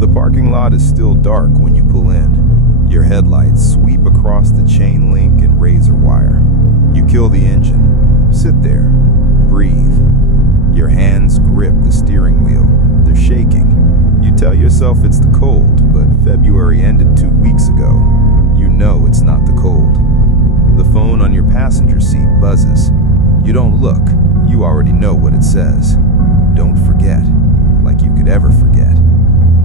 The parking lot is still dark when you pull in. Your headlights sweep across the chain link and razor wire. You kill the engine. Sit there. Breathe. Your hands grip the steering wheel. They're shaking. You tell yourself it's the cold, but February ended 2 weeks ago. You know it's not the cold. The phone on your passenger seat buzzes. You don't look. You already know what it says. Don't forget. Like you could ever forget.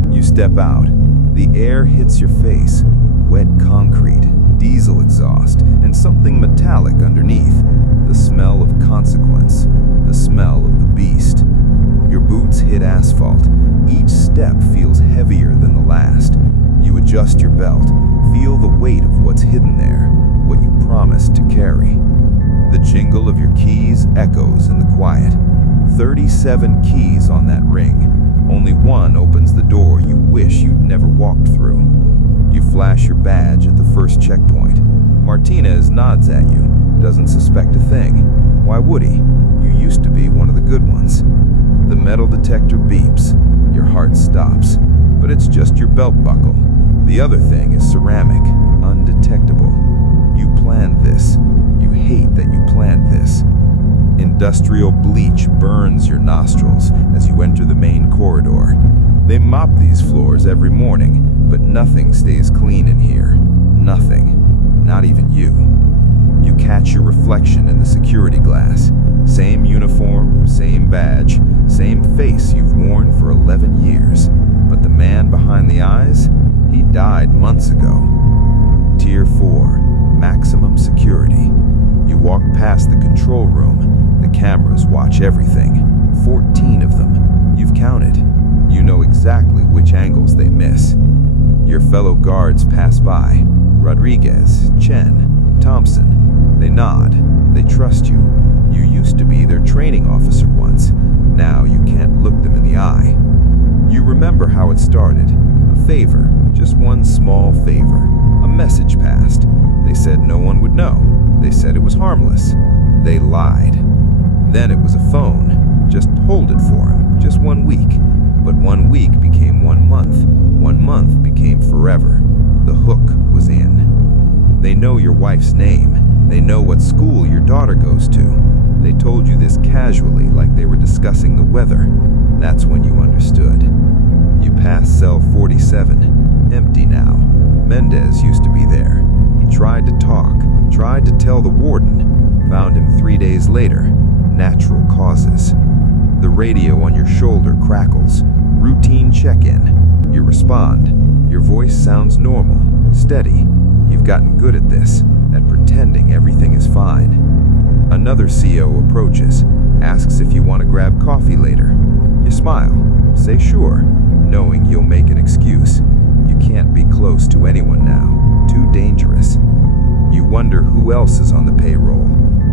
You step out. The air hits your face. Wet concrete, diesel exhaust, and something metallic underneath. The smell of consequence. The smell of the beast. Your boots hit asphalt. Each step feels heavier than the last. You adjust your belt. Feel the weight of what's hidden there. What you promised to carry. The jingle of your keys echoes in the quiet. 37 keys on that ring. Only one opens the door you wish you'd never walked through. You flash your badge at the first checkpoint. Martinez nods at you, doesn't suspect a thing. Why would he? You used to be one of the good ones. The metal detector beeps. Your heart stops. But it's just your belt buckle. The other thing is ceramic, undetectable. You planned this. You hate that you planned this. Industrial bleach burns your nostrils as you enter the main corridor. They mop these floors every morning, but nothing stays clean in here. Nothing. Not even you. You catch your reflection in the security glass. Same uniform, same badge, same face you've worn for 11 years. But the man behind the eyes, he died months ago. Tier 4, maximum security. You walk past the control room. The cameras watch everything. 14 of them. You've counted. You know exactly which angles they miss. Your fellow guards pass by. Rodriguez, Chen, Thompson. They nod. They trust you. You used to be their training officer once. Now you can't look them in the eye. You remember how it started. A favor. Just one small favor. A message passed. They said no one would know. They said it was harmless. They lied. Then it was a phone. Just hold it for him. Just 1 week. But 1 week became 1 month. 1 month became forever. The hook was in. They know your wife's name. They know what school your daughter goes to. They told you this casually, like they were discussing the weather. That's when you understood. You pass cell 47. Empty now. Mendez used to be there. He tried to talk. Tried to tell the warden. Found him 3 days later. Natural causes. The radio on your shoulder crackles. Routine check-in. You respond. Your voice sounds normal, steady. You've gotten good at this, at pretending everything is fine. Another CO approaches, asks if you want to grab coffee later. You smile, say sure, knowing you'll make an excuse. You can't be close to anyone now. Too dangerous. You wonder who else is on the payroll.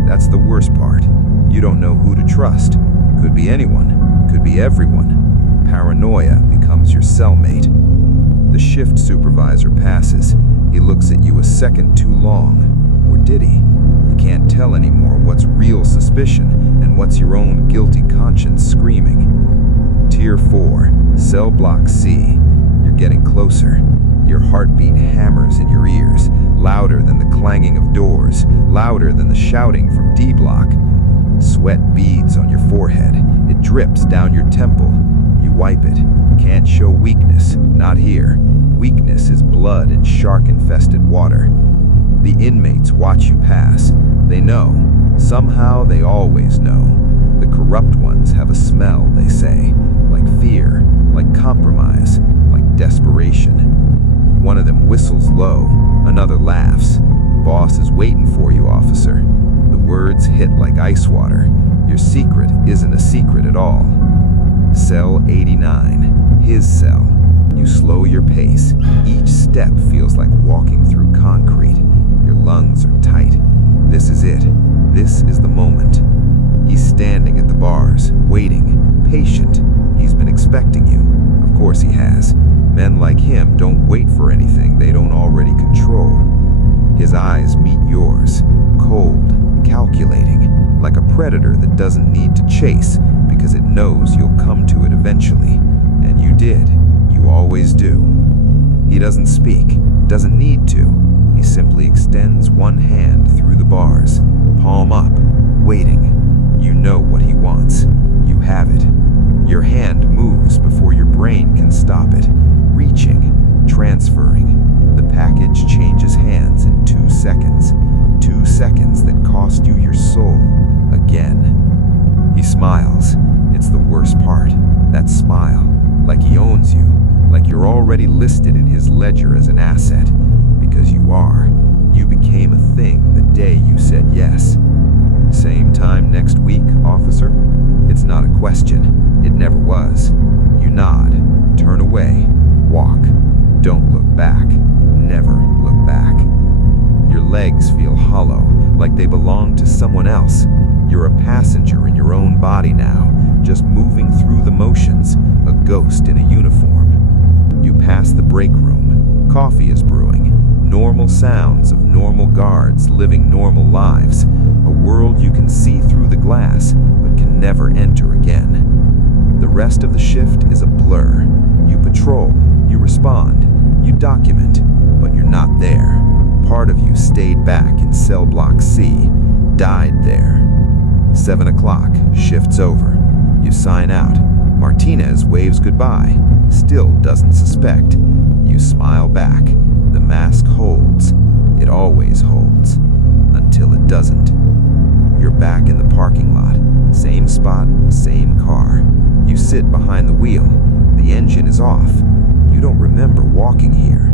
That's the worst part. You don't know who to trust. Could be anyone. Could be everyone. Paranoia becomes your cellmate. The shift supervisor passes. He looks at you a second too long. Or did he? You can't tell anymore what's real suspicion and what's your own guilty conscience screaming. Tier 4, cell block C. You're getting closer. Your heartbeat hammers in your ears, louder than the clanging of doors, louder than the shouting from D block. Sweat beads on your forehead. It drips down your temple. You wipe it. Can't show weakness. Not here. Weakness is blood and shark-infested water. The inmates watch you pass. They know. Somehow they always know. The corrupt ones have a smell, they say. Like fear. Like compromise. Like desperation. One of them whistles low. Another laughs. Boss is waiting for you, officer. The words hit like ice water. Your secret isn't a secret at all. Cell 89. His cell. You slow your pace. Each step feels like walking through concrete. Your lungs are tight. This is it. This is the moment. He's standing at the bars, waiting, patient. He's been expecting you. Of course he has. Men like him don't wait for anything they don't already control. His eyes meet yours, cold, calculating, like a predator that doesn't need to chase because it knows you'll come to it eventually. And you did. You always do. doesn't speak, doesn't need to. He simply extends one hand through the bars, palm up, waiting. You know what he wants. You have it. Your hand moves before your brain can stop it, reaching, transferring. The package changes hands in 2 seconds. 2 seconds that cost you your soul again. He smiles. It's the worst part. That smile. Like he owns you. Like you're already listed in his ledger as an asset. Because you are. You became a thing the day you said yes. Same time next week, officer? It's not a question. It never was. You nod. Turn away. Walk. Don't look back. Never look back. Your legs feel hollow, like they belong to someone else. You're a passenger in your own body now, just moving through the motions, a ghost in a uniform. You pass the break room. Coffee is brewing. Normal sounds of normal guards living normal lives. A world you can see through the glass, but can never enter again. The rest of the shift is a blur. You patrol, you respond, you document, but you're not there. Part of you stayed back in cell block C, died there. 7 o'clock, shift's over. You sign out. Martinez waves goodbye, still doesn't suspect. You smile back. The mask holds. It always holds. Until it doesn't. You're back in the parking lot. Same spot, same car. You sit behind the wheel. The engine is off. You don't remember walking here.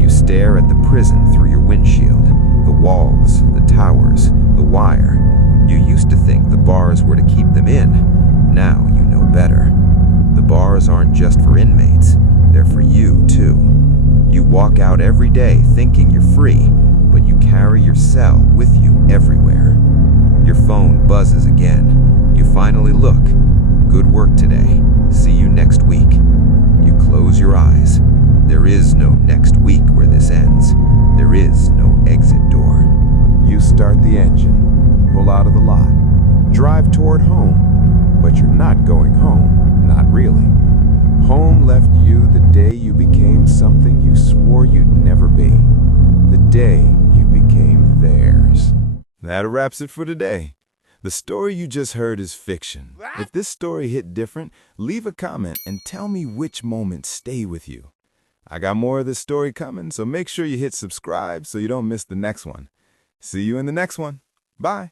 You stare at the prison through your windshield. The walls, the towers, the wire. You used to think the bars were to keep them in. Now you know better. The bars aren't just for inmates. They're for you, too. You walk out every day thinking you're free, but you carry your cell with you everywhere. Your phone buzzes again. You finally look. Good work today. See you next week. You close your eyes. There is no next week where this ends. There is no exit door. You start the engine, pull out of the lot, drive toward home. But you're not going home, not really. Home left you the day you became something you swore you'd never be. The day you became theirs. That wraps it for today. The story you just heard is fiction. If this story hit different, leave a comment and tell me which moments stay with you. I got more of this story coming, so make sure you hit subscribe so you don't miss the next one. See you in the next one. Bye.